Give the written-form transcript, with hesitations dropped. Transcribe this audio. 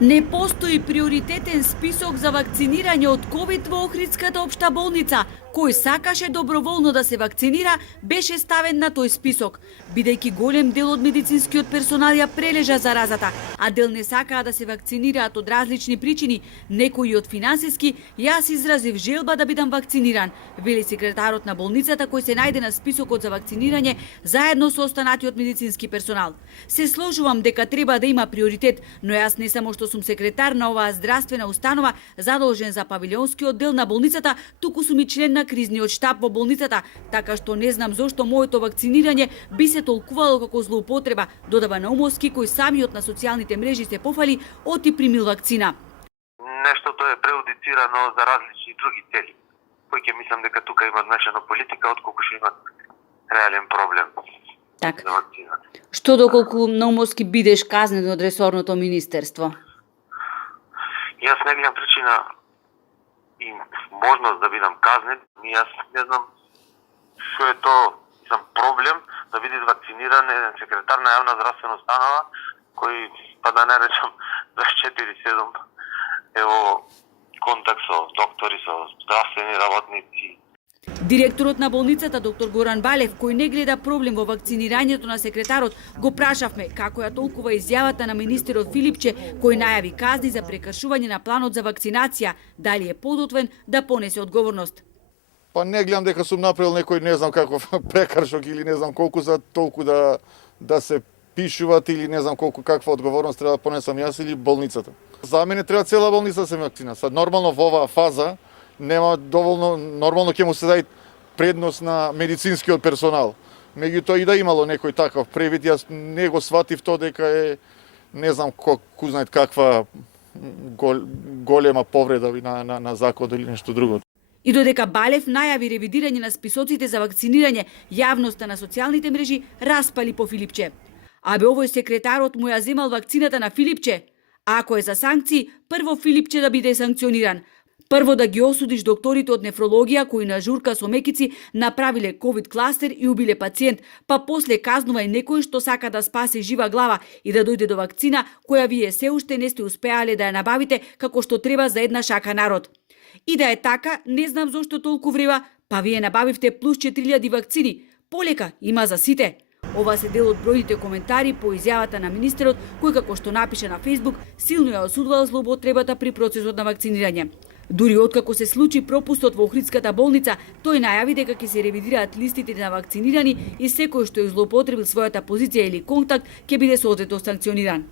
Не постои приоритетен список за вакцинирање од ковид во Охридската општа болница. Кој сакаше доброволно да се вакцинира, беше ставен на тој список, бидејќи голем дел од медицинскиот персонал ја прележа заразата, а дел не сакаа да се вакцинираат од различни причини, некои од финансиски. Јас изразив желба да бидам вакциниран, вели секретарот на болницата, кој се најде на списокот за вакцинирање заедно со останатиот медицински персонал. Се сложувам дека треба да има приоритет, но јас не само што сум секретар на оваа здравствена установа задолжен за павилионскиот дел на болницата, туку сум и член на кризниот штаб во болницата, така што не знам зошто моето вакцинирање би се толкувало како злоупотреба, додава Наумовски, кој самиот на социјалните мрежи се пофали оти примил вакцина. Нештото е преудицирано за различни други цели, кои ќе мислам дека тука има значена политика, отколку што имат реален проблем. Так. За вакцината. Што доколку Наумовски бидеш казнен од ресорното министерство? Јас не видам причина и можност да бидам казнет. Јас не знам што е тоа, сам проблем да биде вакциниран еден секретар на јавна здравствена установа кој, па да не речам 24/7 е во контакт со доктори, со здравствени работници. Директорот на болницата, доктор Горан Балев, кој не гледа проблем во вакцинирањето на секретарот, го прашавме како ја толкува изјавата на министерот Филипче, кој најави казни за прекршување на планот за вакцинација, дали е подотвен да понесе одговорност. Па не гледам дека сум направил некој не знам каков прекршок или не знам колку за толку да се пишуваат или не знам колку каква одговорност треба да понесам јас или болницата. За мене треба цела болница да се вакцина. Сад нормално во оваа фаза нема доволно, нормално ќе му се даде предност на медицинскиот персонал. Меѓутоа и да имало некој таков превид, јас не го сватив тоа дека е не знам колку знаат каква голема повреда на закон или нешто друго. И додека Балев најави ревидирање на списоците за вакцинирање, јавноста на социјалните мрежи распали по Филипче. Абе овој секретарот му ја земал вакцината на Филипче. А ако е за санкции, прво Филипче да биде санкциониран. Прво да ги осудиш докторите од нефрологија кои на журка со мекици направиле ковид кластер и убиле пациент, па после казнува и некој што сака да спаси жива глава и да дојде до вакцина која вие се уште не сте успеале да ја набавите како што треба за една шака народ. И да е така, не знам зошто толку врева, па вие набавивте плюс 4000 вакцини. Полека, има за сите. Ова се дел од бројните коментари по изјавата на министерот, кој како што напише на Facebook, силно ја осудувал злоупотребата при процесот на вакцинирање. Дури откако се случи пропустот во Охридската болница, тој најави дека ќе се ревидираат листите на вакцинирани и секој што е злоупотребил својата позиција или контакт ќе биде соодветно санкциониран.